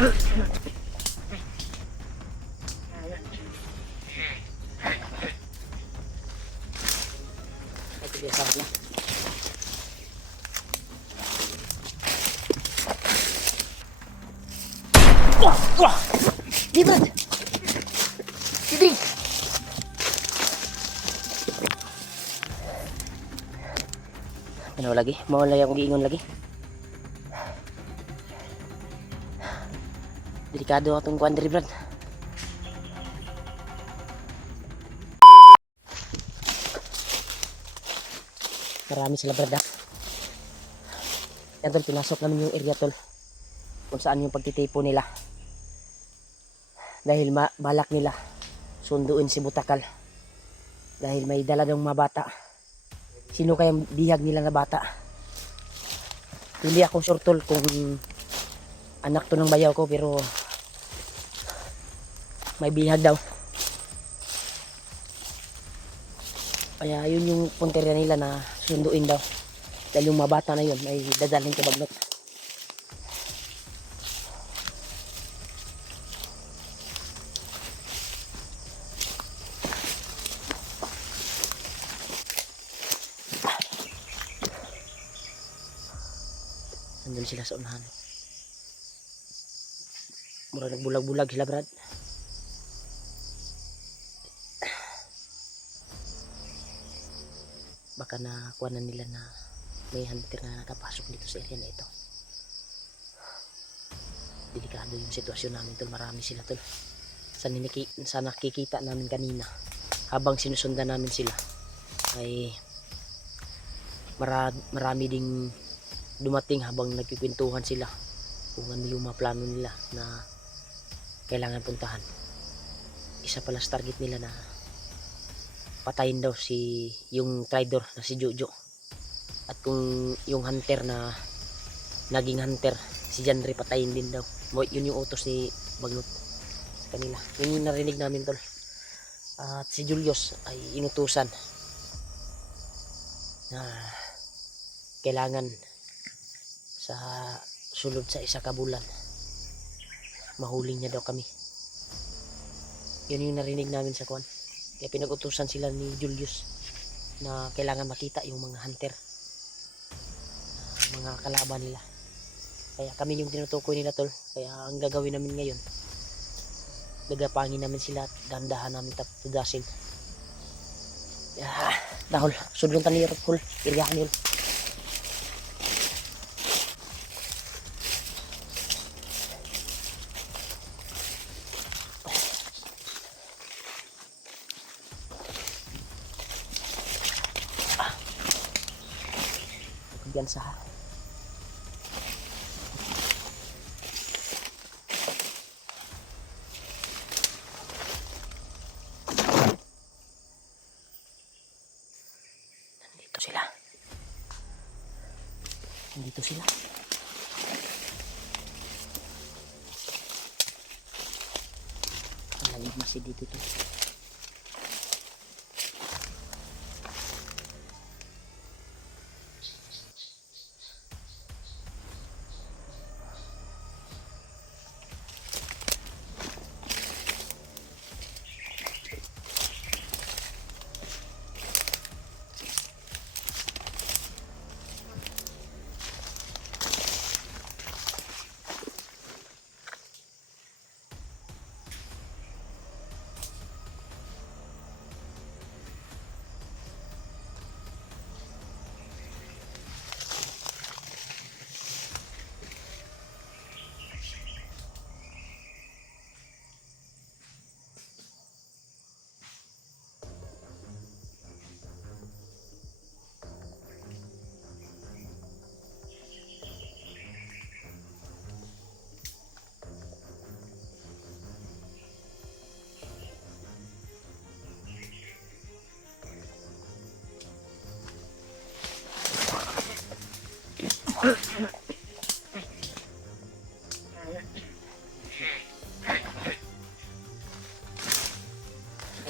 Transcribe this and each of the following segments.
Ito biasa na. Wah! Wah! Di Brad! Diding! Ano lagi? Mawala yung giingon lagi. Delikado atong kuan diri Brad. Marami sila Brad. Yan tol, pinasok namin yung area tol. Kung saan yung pagtitipo nila. Dahil balak nila sunduin si Butakal. Dahil may dala ng mga bata. Sino kayang bihag nila na bata? Hindi ako sure tol kung anak to ng bayaw ko, pero may bihag daw. Kaya yun yung punteriya nila na sunduin daw. Dahil yung mga bata na yun may dadalhin ka bagnot. Nandun sila sa unahan. Mura nagbulag-bulag sila Brad. Baka nakuha na nila na may hunter na nakapasok dito sa area na ito. Delikado yung sitwasyon namin tol. Marami sila tol. Sa nakikita namin kanina habang sinusundan namin sila ay marami ding dumating habang nagkikwentuhan sila kung ano yung mga plano nila na kailangan puntahan. Isa pala sa target nila na patayin daw yung trader na si Jojo, at kung yung hunter na naging hunter si Janry patayin din daw. Yun yung utos ni Bagnot sa kanila. Yun yung narinig namin tol. At si Julius ay inutusan na kailangan sa sulod sa isa ka bulan mahuli niya daw kami. Yun yung narinig namin sa kuan. Kaya pinag-utusan sila ni Julius na kailangan makita yung mga hunter, mga kalaban nila. Kaya kami yung tinutukoy nila tol. Kaya ang gagawin namin ngayon, gagapangin namin sila at dandahan namin tudasin. Dahol sudlong tani hul iriyahan yun. Kumpiyansa ha. Nandito sila. Malamig masih dito to.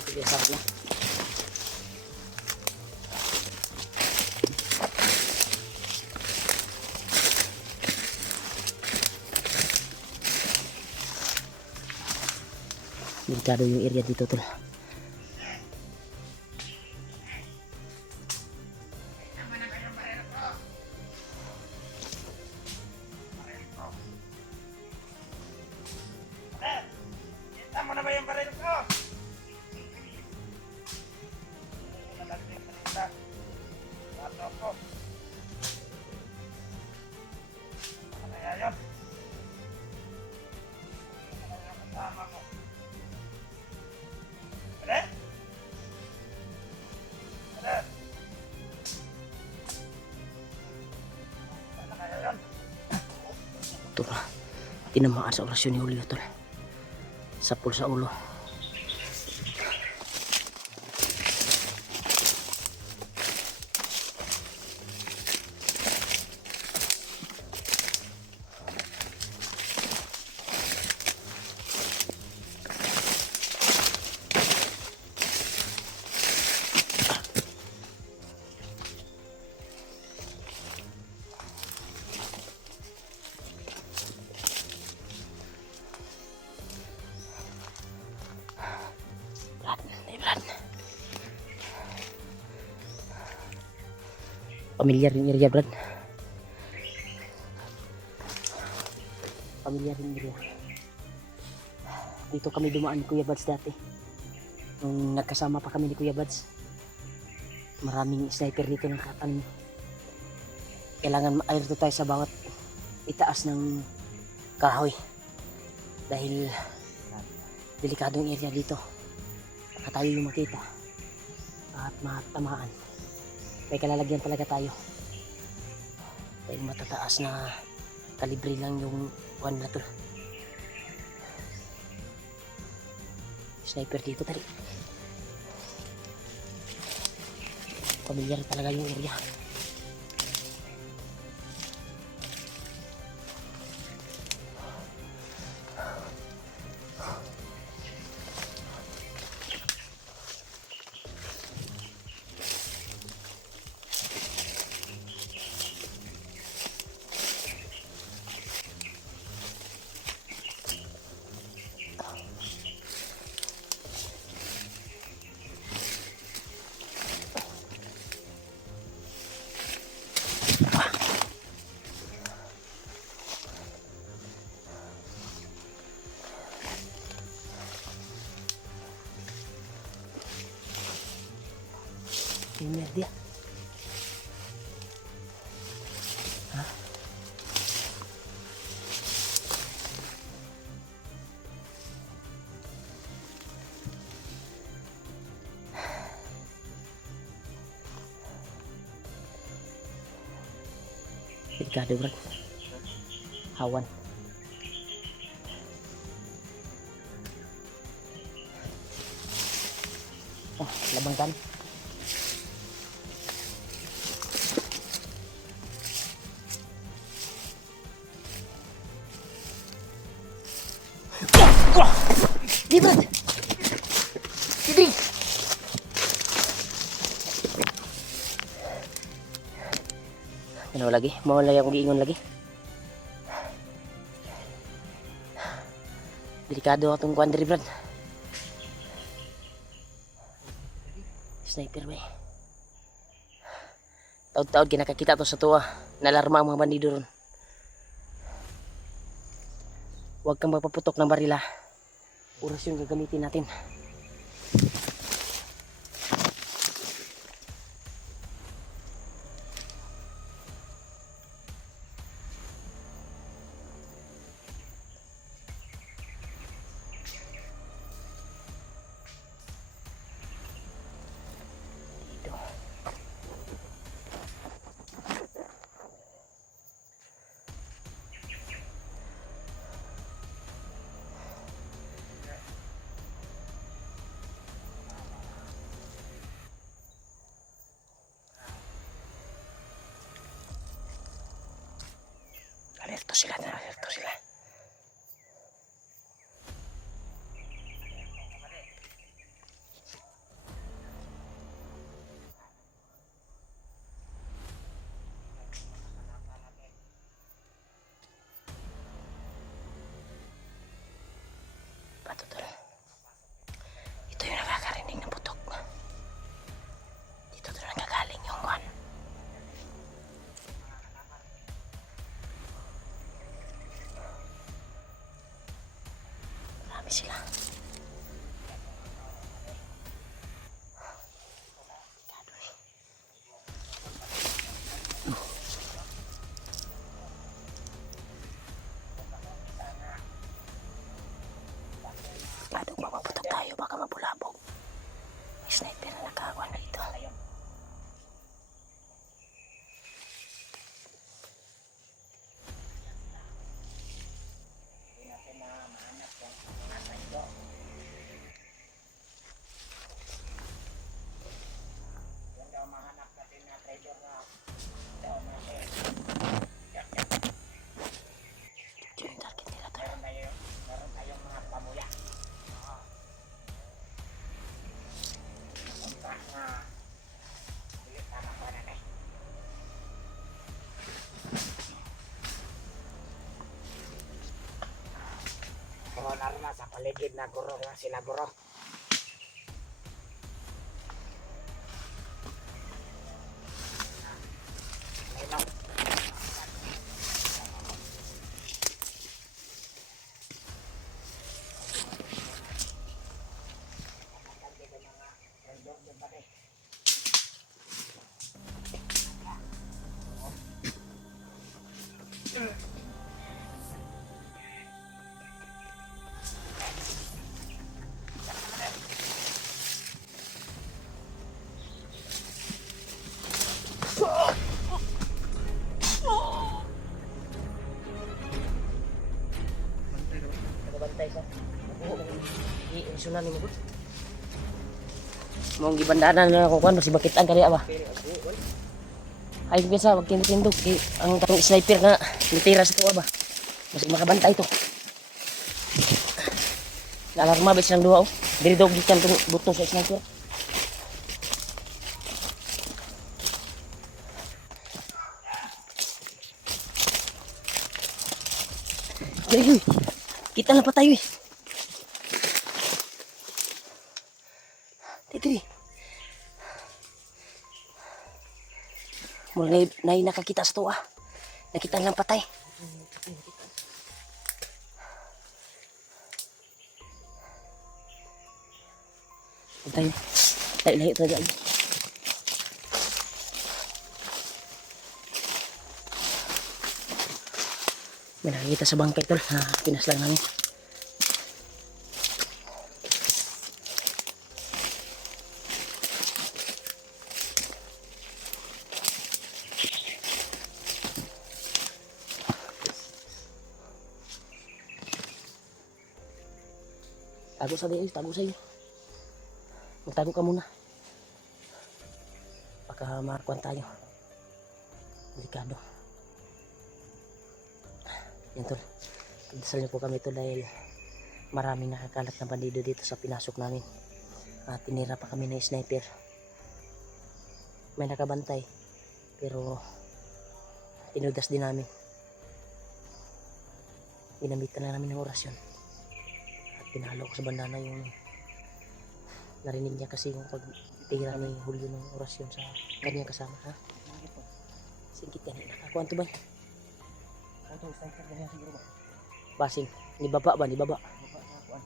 Ito biasa na. Delikado yung area dito tol. Tama na ba yung baril ko? Bato ko. Ano kaya yun? Ano kaya kasama ko? Pwede? Pwede? Ano kaya yun? Tol, tinamaan sa orasyon ni Julio tol. Sapul sa ulo. Pamilyar yung area Brad. Pamilyar yung area. Dito kami dumaan ni Kuya Bads dati. Nung nagkasama pa kami ni Kuya Bads. Maraming sniper dito nakatanim. Kailangan ma-alerto tayo sa bawat itaas ng kahoy. Dahil delikadong area dito. Baka tayo yung makita at matamaan. May kalalagyan talaga tayo. Dahil matataas na kalibre lang yung one na to. Sniper dito tali. Pamilyar talaga yung area. Ini dia. Hah? Delikado Brad. Hawan. Oh, labang kan. Di Brad. Hindi. Ano lagi? Mawala akong giingon lagi. Delikado atong kuan diri Brad. Sniper ba eh. Taod-taod kinakakita to sa tuwa. Nalarma ang mga bandido ron. Huwag kang magpaputok ng barila. Oras yung gagamitin natin. Dito. Alerto sila. Patutol. Marami sila. Kadong mapaputok tayo, baka mabulabog. May sniper na nakakuha na dito. Diyan yung target nila tayo. Meron tayong mga pamuya. Punta na. Bilit na makuha na. Koronar na sa paligid na guro nga sila guro. Ayun. Nagabantay sa. I-insunan ni mo bud. Mong gibandanan na ako kan si bakitan kali ba. Ay bisa wag tindog ang katong sniper nga nitira sa tuwa ba. Mas makabantay to. Alarma ba siyang duha oh. Diri daw gikan tong buto sa sniper. Ay, kita na pa tayo eh. Titri. Mula na nakakita sa tuwa. Nakita lang patay. Tayo. Tayo lahi ito dyan. May nakikita sa bangkay tol. Pinas lang namin. Tago sa iyo, tago sa iyo. Magtago ka muna. Baka makakuan tayo. Delikado. Yan tol. Pagdasal niyo po kami ito dahil maraming nakakalat na bandido dito sa pinasok namin. At tinira pa kami na sniper. May nakabantay. Pero tinudas din namin. Ginamitan na namin ng orasyon. At pinalo ko sa bandana yung narinig niya kasi yung pagtira ni Julio ng orasyon sa kanyang kasama. Ha? Singkit ka na. Nakakuha ito ba? Itong sniper na yan siguro ba? Basing. Ni baba ba? Ni baba. Nakakuan.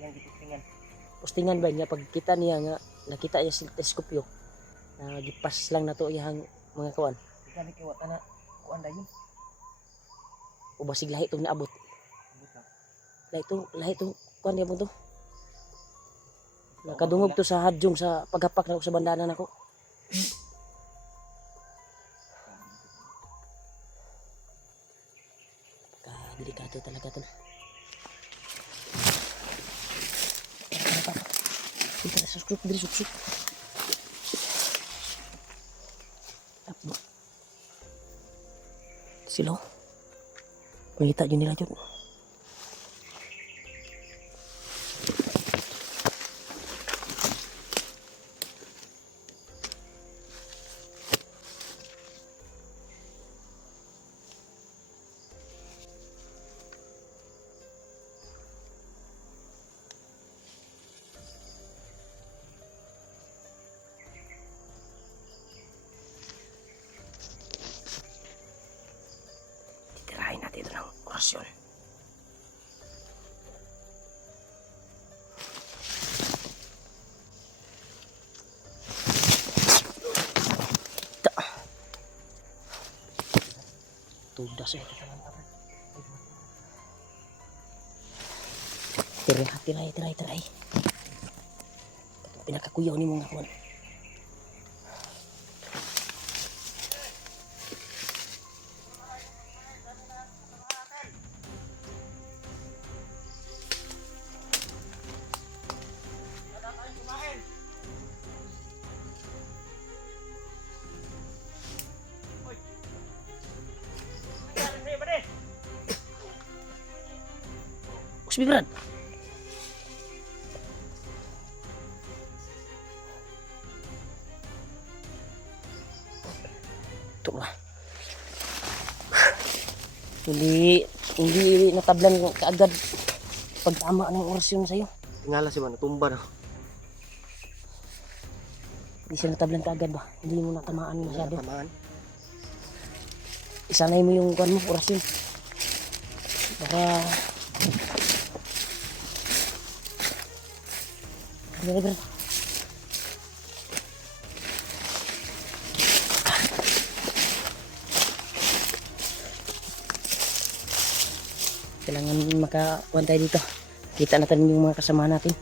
Yan gipistingan. Postingan ba niya? Pag kita niya nga, nakita niya sa teleskopyo. Gipas lang na to iyang mga kawan. Ikaw kiwat na kuan dayon. O basig lahi itong naabot. Lahi itong kuan niya po to. Nakadungog to sa hadyong sa paghapak na ko sa bandana nako. Delikado talaga to. Dito na sa scoop, dito suksuk. Tapos. Sila. Makita yun nila yun. Titirahin natin ito ng orasyon. duda sa ito. Tiray. Pinakakuyaw ni mga kuwan. Usbi Brad. Ito na. Hindi natablan kaagad pag tama ng orasyon sa'yo. Tingala si man, tumba na. Hindi siya natablan kaagad ba? Hindi mo natamaan masyado. Tamaan. Isanay mo yung kuwan mo, orasyon. Baka... Dali, Brad. Kailangan makakuhan tayo dito. Kita natin yung mga kasama natin.